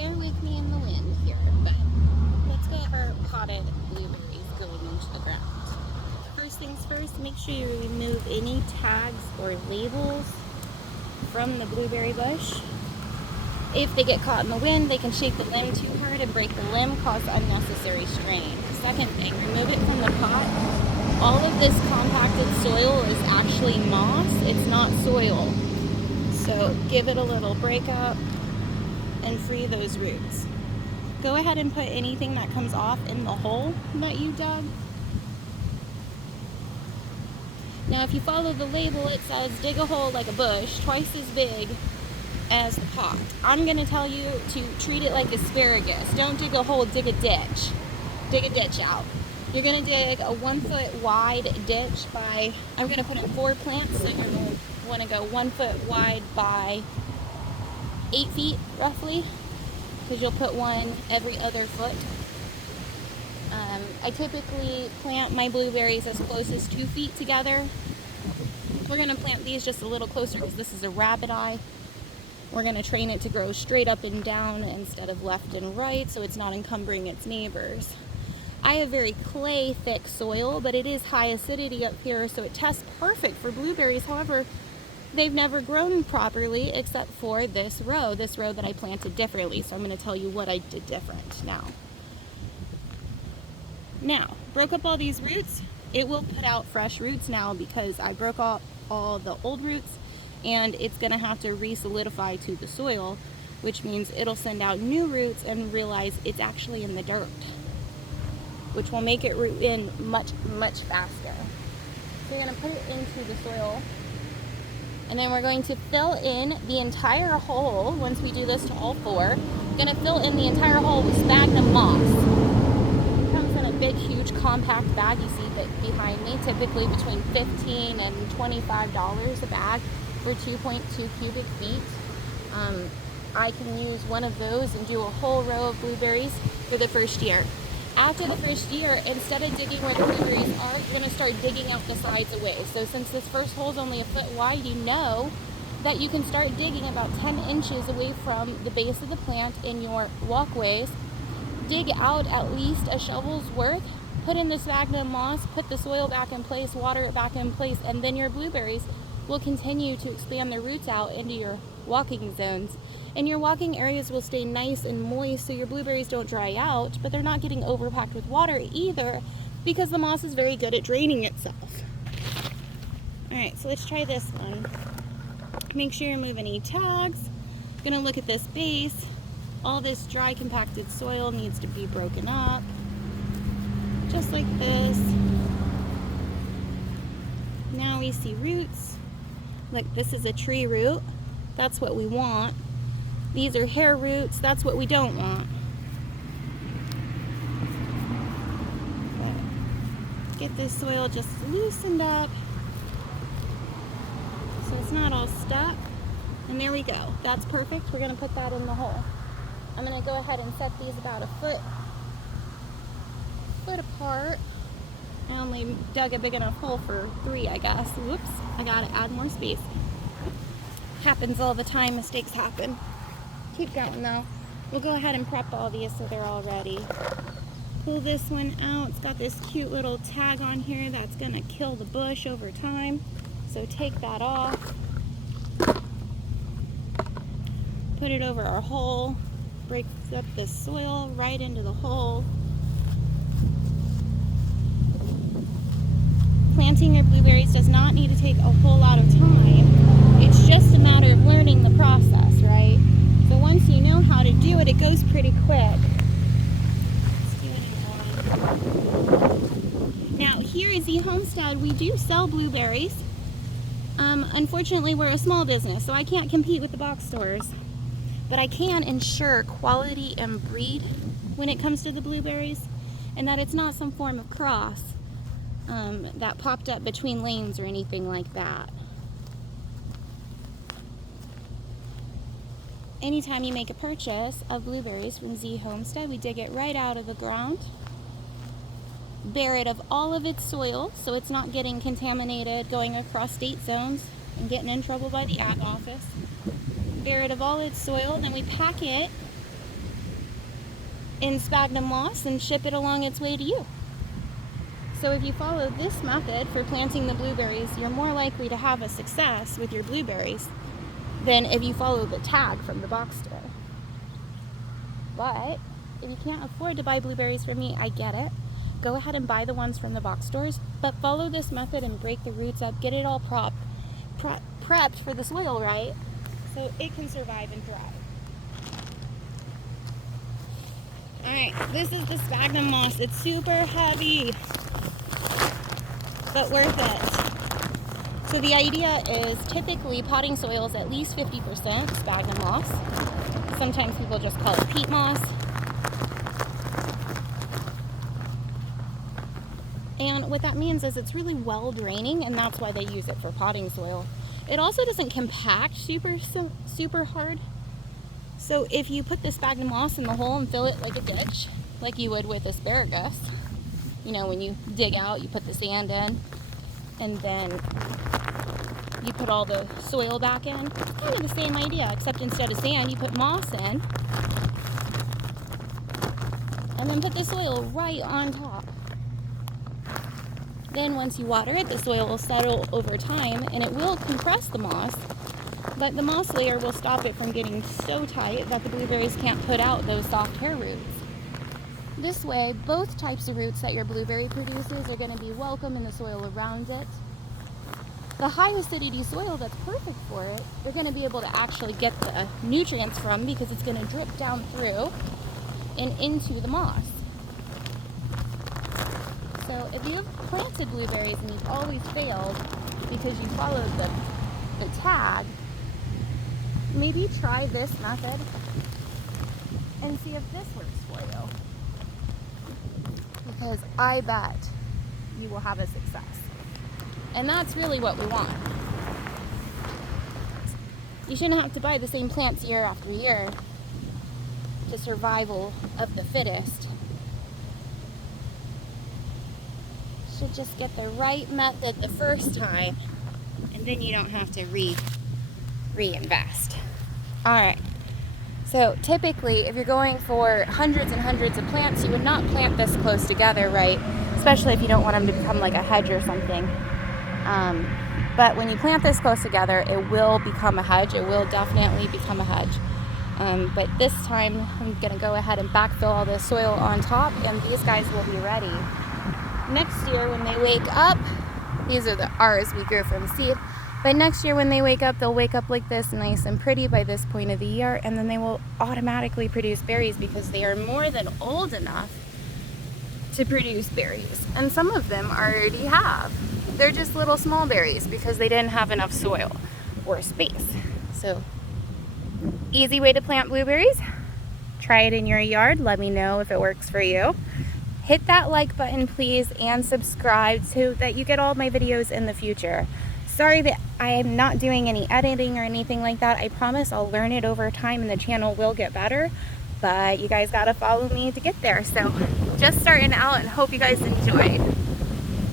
Bear with me in the wind here, but let's go over potted blueberries going into the ground. First things first, make sure you remove any tags or labels from the blueberry bush. If they get caught in the wind, they can shake the limb too hard and break the limb, cause unnecessary strain. Second thing, remove it from the pot. All of this compacted soil is actually moss, it's not soil. So give it a little break up and free those roots. Go ahead and put anything that comes off in the hole that you dug. Now if you follow the label, it says dig a hole like a bush, twice as big as the pot. I'm going to tell you to treat it like asparagus. Don't dig a hole, dig a ditch. Dig a ditch out. You're going to dig a 1 foot wide ditch by, I'm going to put in 4 plants, so you're going to want to go 1 foot wide by 8 feet roughly, because you'll put one every other foot. I typically plant my blueberries as close as 2 feet together. We're going to plant these just a little closer because this is a rabbit eye. We're going to train it to grow straight up and down instead of left and right, so it's not encumbering its neighbors. I have very clay thick soil, but it is high acidity up here, so it tests perfect for blueberries. However, they've never grown properly except for this row that I planted differently. So I'm going to tell you what I did different now. Now, broke up all these roots. It will put out fresh roots now because I broke off all the old roots, and it's going to have to re-solidify to the soil, which means it'll send out new roots and realize it's actually in the dirt, which will make it root in much, much faster. So you're going to put it into the soil, and then we're going to fill in the entire hole. Once we do this to all 4, we're going to fill in the entire hole with sphagnum moss. It comes in a big, huge, compact bag. You see that behind me, typically between $15 and $25 a bag for 2.2 cubic feet. I can use one of those and do a whole row of blueberries for the first year. After the first year, instead of digging where the blueberries are, you're going to start digging out the sides away. So since this first hole is only a foot wide, you know that you can start digging about 10 inches away from the base of the plant in your walkways. Dig out at least a shovel's worth, put in the sphagnum moss, put the soil back in place, water it back in place, and then your blueberries will continue to expand their roots out into your walking zones. And your walking areas will stay nice and moist so your blueberries don't dry out, but they're not getting overpacked with water either because the moss is very good at draining itself. Alright, so let's try this one. Make sure you remove any tags. I'm going to look at this base. All this dry compacted soil needs to be broken up. Just like this. Now we see roots. Like this is a tree root. That's what we want. These are hair roots. That's what we don't want. Get this soil just loosened up so it's not all stuck. And there we go. That's perfect. We're going to put that in the hole. I'm going to go ahead and set these about a foot apart. I only dug a big enough hole for 3, I guess. Whoops, I got to add more space. Happens all the time. Mistakes happen. Keep going though. We'll go ahead and prep all these so they're all ready. Pull this one out. It's got this cute little tag on here that's going to kill the bush over time. So take that off. Put it over our hole. Break up the soil right into the hole. Planting your blueberries does not need to take a whole lot of time. It's just a matter of learning the process, right? So once you know how to do it, it goes pretty quick. Let's do another one. Now, here is the homestead. We do sell blueberries. Unfortunately, we're a small business, so I can't compete with the box stores. But I can ensure quality and breed when it comes to the blueberries, and that it's not some form of cross that popped up between lanes or anything like that. Anytime you make a purchase of blueberries from Z Homestead, we dig it right out of the ground, bare it of all of its soil so it's not getting contaminated, going across state zones and getting in trouble by the ag office. Bare it of all its soil, then we pack it in sphagnum moss and ship it along its way to you. So if you follow this method for planting the blueberries, you're more likely to have a success with your blueberries than if you follow the tag from the box store. But if you can't afford to buy blueberries from me, I get it. Go ahead and buy the ones from the box stores, but follow this method and break the roots up, get it all prepped for the soil, right? So it can survive and thrive. Alright, this is the sphagnum moss. It's super heavy, but worth it. So the idea is typically potting soil is at least 50% sphagnum moss. Sometimes people just call it peat moss. And what that means is it's really well draining, and that's why they use it for potting soil. It also doesn't compact super hard. So if you put the sphagnum moss in the hole and fill it like a ditch, like you would with asparagus, you know, when you dig out, you put the sand in, and then you put all the soil back in. It's kind of the same idea, except instead of sand, you put moss in, and then put the soil right on top. Then once you water it, the soil will settle over time, and it will compress the moss, but the moss layer will stop it from getting so tight that the blueberries can't put out those soft hair roots. This way, both types of roots that your blueberry produces are going to be welcome in the soil around it. The high acidity soil that's perfect for it, they're going to be able to actually get the nutrients from because it's going to drip down through and into the moss. So if you've planted blueberries and you've always failed because you followed the tag, maybe try this method and see if this works for you. Because I bet you will have a success. And that's really what we want. You shouldn't have to buy the same plants year after year to survival of the fittest. Should just get the right method the first time, and then you don't have to reinvest. Alright, so typically if you're going for hundreds and hundreds of plants, you would not plant this close together, right? Especially if you don't want them to become like a hedge or something. But when you plant this close together, it will become a hedge. It will definitely become a hedge. But this time I'm going to go ahead and backfill all the soil on top, and these guys will be ready. Next year when they wake up, these are the ours we grew from seed, but next year when they wake up, they'll wake up like this, nice and pretty by this point of the year, and then they will automatically produce berries because they are more than old enough to produce berries. And some of them already have. They're just little small berries because they didn't have enough soil or space. So, easy way to plant blueberries. Try it in your yard. Let me know if it works for you. Hit that like button, please, and subscribe so that you get all of my videos in the future. Sorry that I am not doing any editing or anything like that. I promise I'll learn it over time and the channel will get better. But you guys gotta follow me to get there. So just starting out, and hope you guys enjoyed.